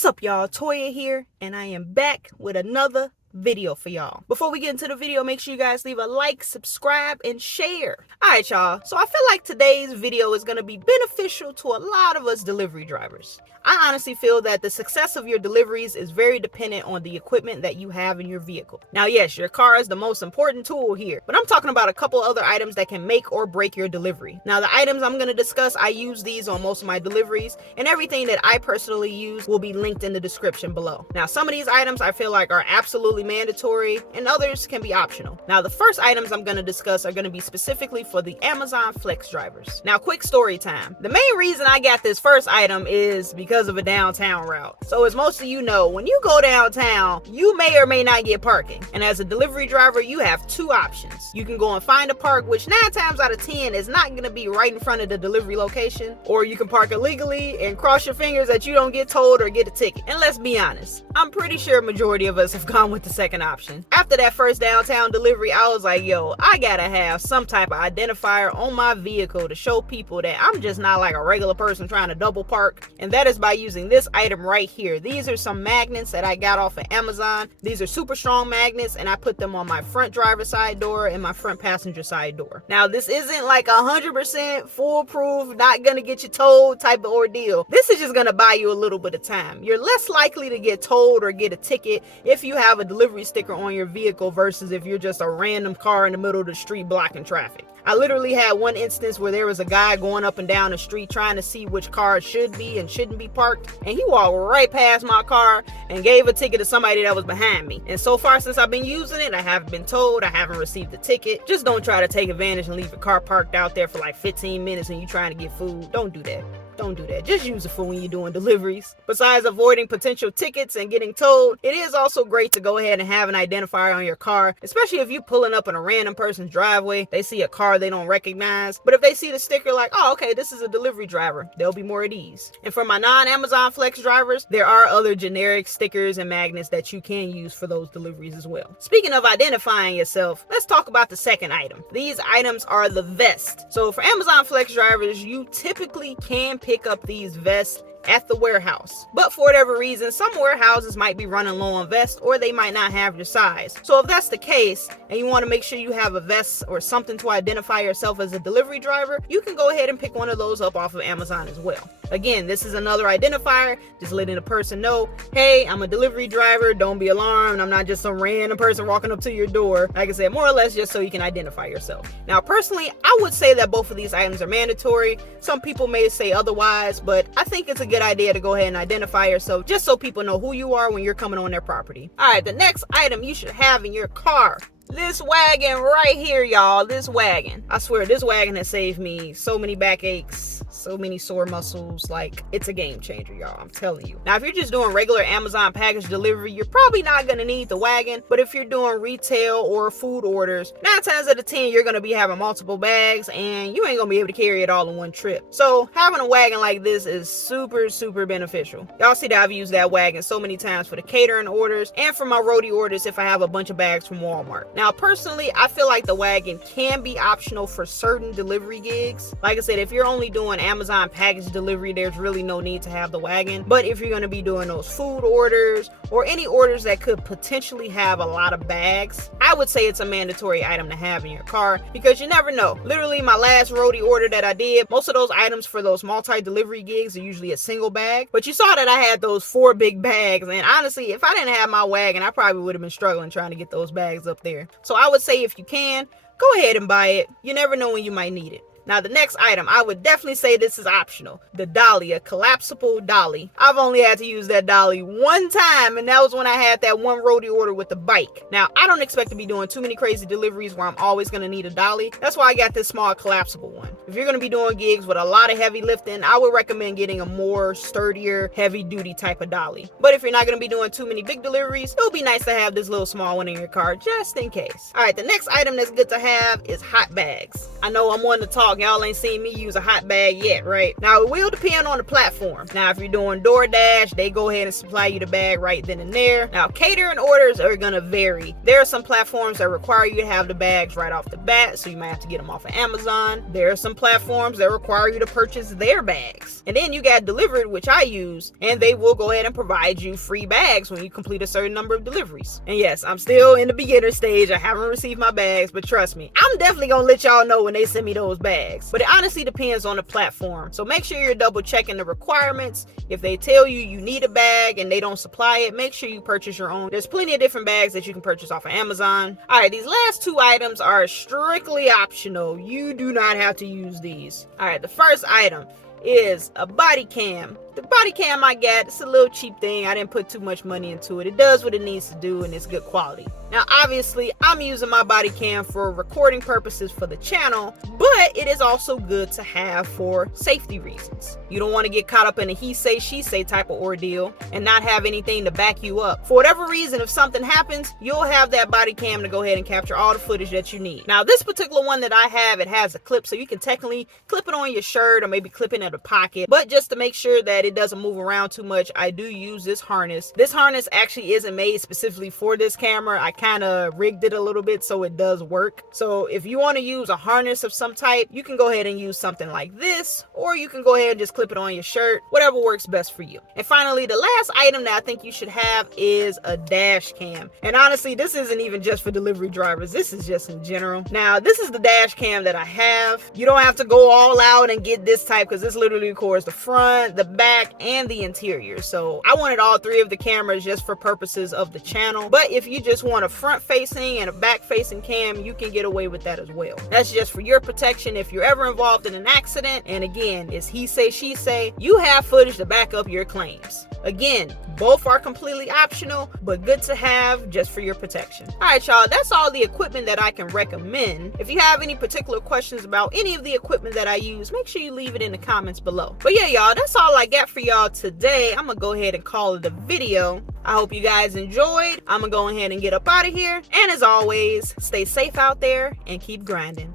What's up, y'all? Toya here, and I am back with another video for y'all. Before we get into the video, make sure you guys leave a like, subscribe, and share. Alright, y'all, so I feel like today's video is going to be beneficial to a lot of us delivery drivers. I honestly feel that the success of your deliveries is very dependent on the equipment that you have in your vehicle. Now, yes, your car is the most important tool here, but I'm talking about a couple other items that can make or break your delivery. Now, the items I'm going to discuss, I use these on most of my deliveries, and everything that I personally use will be linked in the description below. Now, some of these items I feel like are absolutely mandatory, and others can be optional. Now, the first items I'm going to discuss are going to be specifically for the Amazon Flex drivers. Now, quick story time. The main reason I got this first item is because of a downtown route. So as most of you know, when you go downtown, you may or may not get parking. And as a delivery driver, you have two options. You can go and find a park, which 9 times out of 10 is not going to be right in front of the delivery location, or you can park illegally and cross your fingers that you don't get towed or get a ticket. And let's be honest, I'm pretty sure a majority of us have gone with the second option. After that first downtown delivery, I was like, yo, I gotta have some type of identifier on my vehicle to show people that I'm just not like a regular person trying to double park. And that is by using this item right here. These are some magnets that I got off of Amazon. These are super strong magnets, and I put them on my front driver's side door and my front passenger side door. Now, this isn't like 100% foolproof, not gonna get you towed type of ordeal. This is just gonna buy you a little bit of time. You're less likely to get towed or get a ticket if you have a delivery sticker on your vehicle versus if you're just a random car in the middle of the street blocking traffic. I literally had one instance where there was a guy going up and down the street trying to see which car should be and shouldn't be parked, and he walked right past my car and gave a ticket to somebody that was behind me. And so far since I've been using it, I haven't been told, I haven't received a ticket. Just don't try to take advantage and leave your car parked out there for like 15 minutes and you trying to get food. Don't do that. Don't do that. Just use it for when you're doing deliveries. Besides avoiding potential tickets and getting towed, it is also great to go ahead and have an identifier on your car, especially if you're pulling up in a random person's driveway. They see a car they don't recognize, but if they see the sticker like, oh, okay, this is a delivery driver, they'll be more at ease. And for my non-Amazon Flex drivers, there are other generic stickers and magnets that you can use for those deliveries as well. Speaking of identifying yourself, let's talk about the second item. These items are the vest. So for Amazon Flex drivers, you typically can pick up these vests at the warehouse, but for whatever reason, some warehouses might be running low on vests, or they might not have your size. So if that's the case and you want to make sure you have a vest or something to identify yourself as a delivery driver, you can go ahead and pick one of those up off of Amazon as well. Again, this is another identifier, just letting the person know, hey, I'm a delivery driver, don't be alarmed, I'm not just some random person walking up to your door. Like I said, more or less just so you can identify yourself. Now, personally, I would say that both of these items are mandatory. Some people may say otherwise, but I think it's a good idea to go ahead and identify yourself just so people know who you are when you're coming on their property. All right, the next item you should have in your car. This wagon right here, y'all. This wagon. I swear, this wagon has saved me so many backaches, so many sore muscles. Like, it's a game changer, y'all. I'm telling you. Now, if you're just doing regular Amazon package delivery, you're probably not going to need the wagon. But if you're doing retail or food orders, 9 times out of 10, you're going to be having multiple bags and you ain't going to be able to carry it all in one trip. So having a wagon like this is super, super beneficial. Y'all see that I've used that wagon so many times for the catering orders and for my roadie orders if I have a bunch of bags from Walmart. Now, personally, I feel like the wagon can be optional for certain delivery gigs. Like I said, if you're only doing Amazon package delivery, there's really no need to have the wagon. But if you're going to be doing those food orders or any orders that could potentially have a lot of bags, I would say it's a mandatory item to have in your car because you never know. Literally, my last roadie order that I did, most of those items for those multi-delivery gigs are usually a single bag. But you saw that I had those 4 big bags. And honestly, if I didn't have my wagon, I probably would have been struggling trying to get those bags up there. So I would say if you can, go ahead and buy it. You never know when you might need it. Now, the next item, I would definitely say this is optional. The Dolly, a collapsible dolly. I've only had to use that dolly one time, and that was when I had that one roadie order with the bike. Now, I don't expect to be doing too many crazy deliveries where I'm always going to need a dolly. That's why I got this small collapsible one. If you're going to be doing gigs with a lot of heavy lifting, I would recommend getting a more sturdier, heavy-duty type of dolly. But if you're not going to be doing too many big deliveries, it'll be nice to have this little small one in your car just in case. All right, the next item that's good to have is hot bags. I know I'm one to talk Y'all ain't seen me use a hot bag yet, right? Now, it will depend on the platform. Now, if you're doing DoorDash, they go ahead and supply you the bag right then and there. Now, catering orders are gonna vary. There are some platforms that require you to have the bags right off the bat, so you might have to get them off of Amazon. There are some platforms that require you to purchase their bags. And then you got Delivered, which I use, and they will go ahead and provide you free bags when you complete a certain number of deliveries. And yes, I'm still in the beginner stage. I haven't received my bags, but trust me, I'm definitely gonna let y'all know when they send me those bags. But it honestly depends on the platform. So make sure you're double checking the requirements. If they tell you you need a bag and they don't supply it, make sure you purchase your own. There's plenty of different bags that you can purchase off of Amazon. All right, these last two items are strictly optional. You do not have to use these. All right, the first item is a body cam. The body cam I got, it's a little cheap thing. I didn't put too much money into it. It does what it needs to do, and it's good quality. Now, obviously, I'm using my body cam for recording purposes for the channel, but it is also good to have for safety reasons. You don't want to get caught up in a he say, she say type of ordeal and not have anything to back you up. For whatever reason, if something happens, you'll have that body cam to go ahead and capture all the footage that you need. Now, this particular one that I have, it has a clip, so you can technically clip it on your shirt or maybe clip it in a pocket. But just to make sure that it doesn't move around too much, I do use this harness. This harness actually isn't made specifically for this camera. I kind of rigged it a little bit so it does work. So if you want to use a harness of some type, you can go ahead and use something like this, or you can go ahead and just clip it on your shirt, whatever works best for you. And finally, the last item that I think you should have is a dash cam. And honestly, this isn't even just for delivery drivers. This is just in general. Now, this is the dash cam that I have. You don't have to go all out and get this type because this literally records the front, the back, and the interior. So I wanted all three of the cameras just for purposes of the channel. But if you just want a front facing and a back facing cam, you can get away with that as well. That's just for your protection if you're ever involved in an accident. And again, it's he say, she say, you have footage to back up your claims. Again, both are completely optional, but good to have just for your protection. All right, y'all, that's all the equipment that I can recommend. If you have any particular questions about any of the equipment that I use, make sure you leave it in the comments below. But yeah, y'all, that's all I got for y'all today. I'm gonna go ahead and call it a video. I hope you guys enjoyed. I'm gonna go ahead and get up out of here. And as always, stay safe out there and keep grinding.